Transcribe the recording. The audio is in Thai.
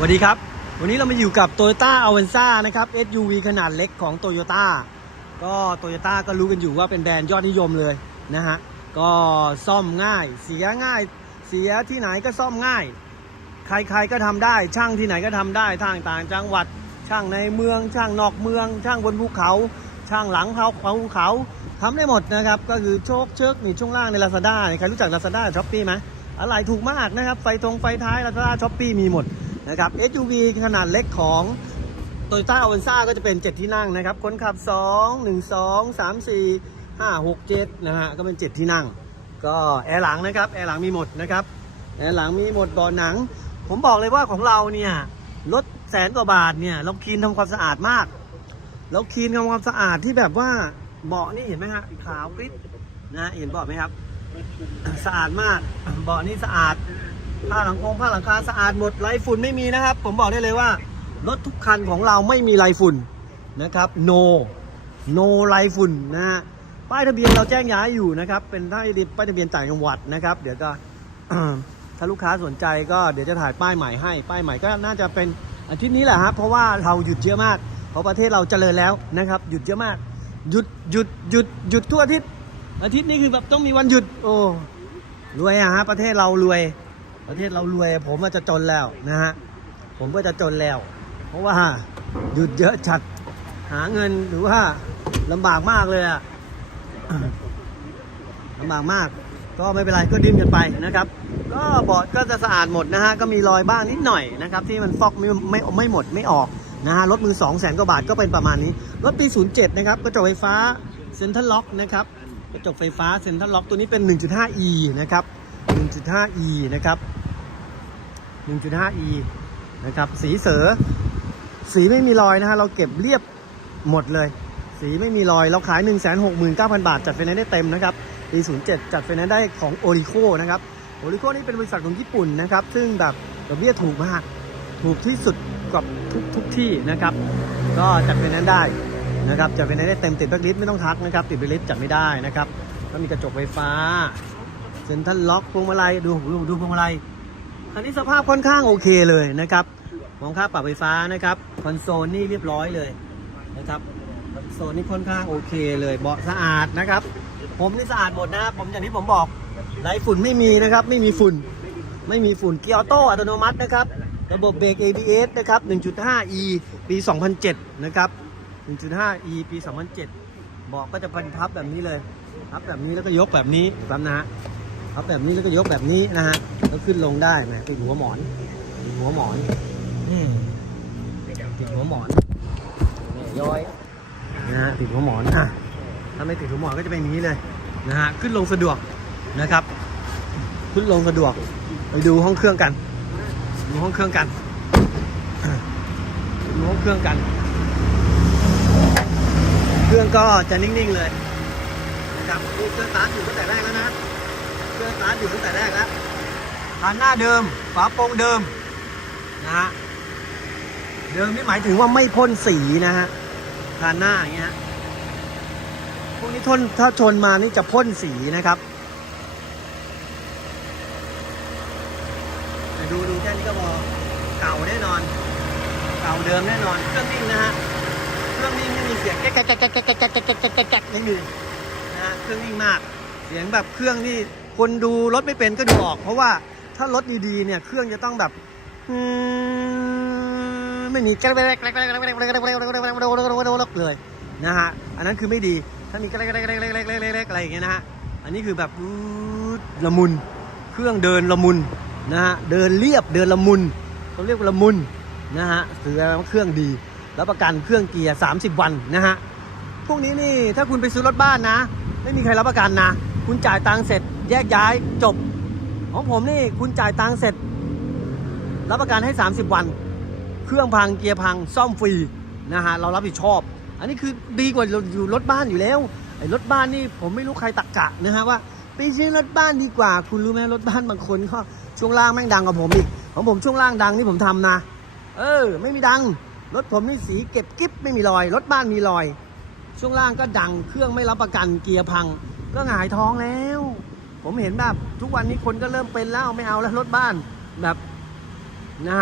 สวัสดีครับ วันนี้เรามาอยู่กับ Toyota a v a n z a นะครับ SUV ขนาดเล็กของ Toyota ก็ Toyota ก็รู้กันอยู่ว่าเป็นแบรนด์ยอดนิยมเลยนะฮะ ก็ซ่อมง่าย เสียง่าย เสียที่ไหนก็ซ่อมง่าย ใครๆก็ทำได้ ช่างที่ไหนก็ทำได้ทางต่างจังหวัด ช่างในเมือง ช่างนอกเมือง ช่างบนภูเขา ช่างหลังเขาเขาภูเขาทำได้หมดนะครับ ก็คือโชคเชิกนี่ช่วงล่างใน Lazada เนี่ใครรู้จัก Lazada ช้อปปี้ไหมอะไรถูกมากนะครับ ไฟตรงไฟท้าย Lazada ช้อปปี้มีหมด นะครับ SUV ขนาดเล็กของ Toyota a v a n z a ก็จะเป็น 7 ที่นั่งนะครับ คนขับ 2 1 2 3 4 5 6 7นะฮะก็เป็น 7 ที่นั่ง ก็แอร์หลังนะครับแอร์หลังมีหมดนะครับแอร์หลังมีหมดเบาะหนัง ผมบอกเลยว่าของเราเนี่ยรถแสนกว่าบาทเนี่ยเราคีนทำความสะอาดมากเราคีนทำความสะอาดที่แบบว่าเบาะนี่เห็นไหมฮะขาวกริบนะเห็นเบาะไหมครับ สะอาดมากเบาะนี่สะอาด ผ้าหลังคงผ้าหลังคาสะอาดหมดไรฝุ่นไม่มีนะครับ ผมบอกได้เลยว่า รถทุกคันของเราไม่มีไรฝุ่นนะครับ no no ไรฝุ่นนะฮะป้ายทะเบียนเราแจ้งย้ายอยู่นะครับ เป็นป้ายป้ายทะเบียนต่างจังหวัดนะครับ เดี๋ยวก็ถ้าลูกค้าสนใจก็เดี๋ยวจะถ่ายป้ายใหม่ให้ ป้ายใหม่ก็น่าจะเป็นอาทิตย์นี้แหละครับเพราะว่าเราหยุดเยอะมาก เพราะประเทศเราเจริญแล้วนะครับ หยุดเยอะมาก หยุดหยุดหยุดหยุดทั่วอาทิตย์ อาทิตย์นี้คือแบบต้องมีวันหยุด โอ้รวยอะฮะประเทศเรารวย ประเทศเรารวยผมอาจจะจนแล้วนะฮะผมก็จะจนแล้ว เพราะว่าหยุดเยอะจัดหาเงินหรือว่าลำบากมากเลยอะลำบากมากก็ไม่เป็นไรก็ดิ้นกันไปนะครับ ก็เบาะก็จะสะอาดหมดนะฮะก็มีรอยบ้างนิดหน่อยนะครับที่มันฟอกไม่ไม่ไม่หมดไม่ออกนะฮะรถมือ2 0 0แสนกว่าบาทก็เป็นประมาณนี้ รถปี 07 นะครับกระจกไฟฟ้าเซ็นทรัลล็อกนะครับกระจกไฟฟ้าเซ็นทรัลล็อกตัวนี้เป็น 1.5e นะครับ 1.5e นะครับ 1.5e นะครับสีเสือสีไม่มีรอยนะฮะเราเก็บเรียบหมดเลย สีไม่มีรอย เราขาย 1 6 9 0 0 0 บาท จัดไฟแนนซ์ได้เต็มนะครับปี07 จัดไฟแนนซ์ได้ของโอริโคนะครับโอริโคนี่เป็นบริษัทของญี่ปุ่นนะครับ ซึ่งแบบดอกเบี้ยถูกมาก ถูกที่สุดกับทุกทุกที่นะครับ ก็จัดไฟแนนซ์ได้นะครับจัดไฟแนนซ์ได้เต็มติดแบล็คลิสต์ไม่ต้องทักนะครับ ติดแบล็คลิสต์จัดไม่ได้นะครับก็มีกระจกไฟฟ้าเซ็นทรัลล็อกพวงมาลัยดูดูดูพวงมาลัย คันนี้สภาพค่อนข้างโอเคเลยนะครับมองค่าปรับไฟฟ้านะครับ คอนโซลนี่เรียบร้อยเลยนะครับคอนโซลนี่ค่อนข้างโอเคเลยเบาะสะอาดนะครับ ผมนี่สะอาดหมดนะครับผมอย่างที่ผมบอกไรฝุ่นไม่มีนะครับ ไม่มีฝุ่น ไม่มีฝุ่นเกียร์ออโต้อัตโนมัตินะครับ ระบบเบรก ABS นะครับ 1.5e ปี 2007 นะครับ 1.5e ปี 2007เบาะก็จะเป็นพับแบบนี้เลยพับแบบนี้แล้วก็ยกแบบนี้ครับนะฮะ พับแบบนี้แล้วก็ยกแบบนี้นะฮะแล้วขึ้นลงได้แหมติดหัวหมอนติดหัวหมอนอืมติดหัวหมอนเนี่ยย้อยนะฮะติดหัวหมอนอะถ้าไม่ติดหัวหมอนก็จะเป็นอย่างนี้เลยนะฮะขึ้นลงสะดวกนะครับ ขึ้นลงสะดวก ไปดูห้องเครื่องกัน ดูห้องเครื่องกันดูห้องเครื่องกัน เครื่องก็จะนิ่งๆเลยนะครับนี่เครื่องสตาร์ทอยู่ตั้งแต่แรกแล้วนะ เครื่อสตาร์ทอยู่ตั้งแต่แรกแล้วคันหน้าเดิม ฝาโปร่งเดิมนะฮะ เดิมนี่หมายถึงว่าไม่พ่นสีนะฮะคันหน้าอย่างเงี้ยพวกนี้ทนถ้าชนมานี่จะพ่นสีนะครับแต่ดูดูแค่นี้ก็พอเก่าแน่นอน เก่าเดิมแน่นอนเครื่องนิ่งนะฮะเครื่องนิ่งไม่มีเสียงแก๊กแก๊กแก๊กแก๊กแก๊กแก๊กแก๊กแก๊กไม่มีนะฮะเครื่องนิ่งมาก เสียงแบบเครื่องที่ คนดูรถไม่เป็นก็ดูออก เพราะว่าถ้ารถดีๆเนี่ยเครื่องจะต้องแบบไม่มีกรแกล้งเลยนะฮะอันนั้นคือไม่ดีถ้ามีแกล้งอะไรอย่างเงี้ยนะฮะอันนี้คือแบบละมุนเครื่องเดินละมุนนะฮะเดินเรียบเดินละมุนเขาเรียกว่าละมุนนะฮะถือเครื่องดีรับประกันเครื่องเกียร์ 30 วันนะฮะพวกนี้นี่ถ้าคุณไปซื้อรถบ้านนะ ไม่มีใครรับประกันนะ คุณจ่ายตังค์เสร็จ แยกย้ายจบ ของผมนี่คุณจ่ายตังค์เสร็จ รับประกันให้ 30 วัน เครื่องพังเกียร์พังซ่อมฟรีนะฮะเรารับผิดชอบ อันนี้คือดีกว่าอยู่รถบ้านอยู่แล้วไอ้รถบ้านนี่ผมไม่รู้ใครตักกะนะฮะว่าไปซื้อรถบ้านดีกว่า คุณรู้ไหมรถบ้านบางคนก็ช่วงล่างแม่งดังกว่าผมอีกของผมช่วงล่างดังนี่ผมทำนะ เออ ไม่มีดัง รถผมนี่สีเก็บกิ๊บไม่มีรอย รถบ้านมีรอย ช่วงล่างก็ดังเครื่องไม่รับประกันเกียร์พัง ก็หงายท้องแล้ว ผมเห็นแบบทุกวันนี้คนก็เริ่มเป็นแล้วไม่เอาแล้วรถบ้านแบบนะฮะ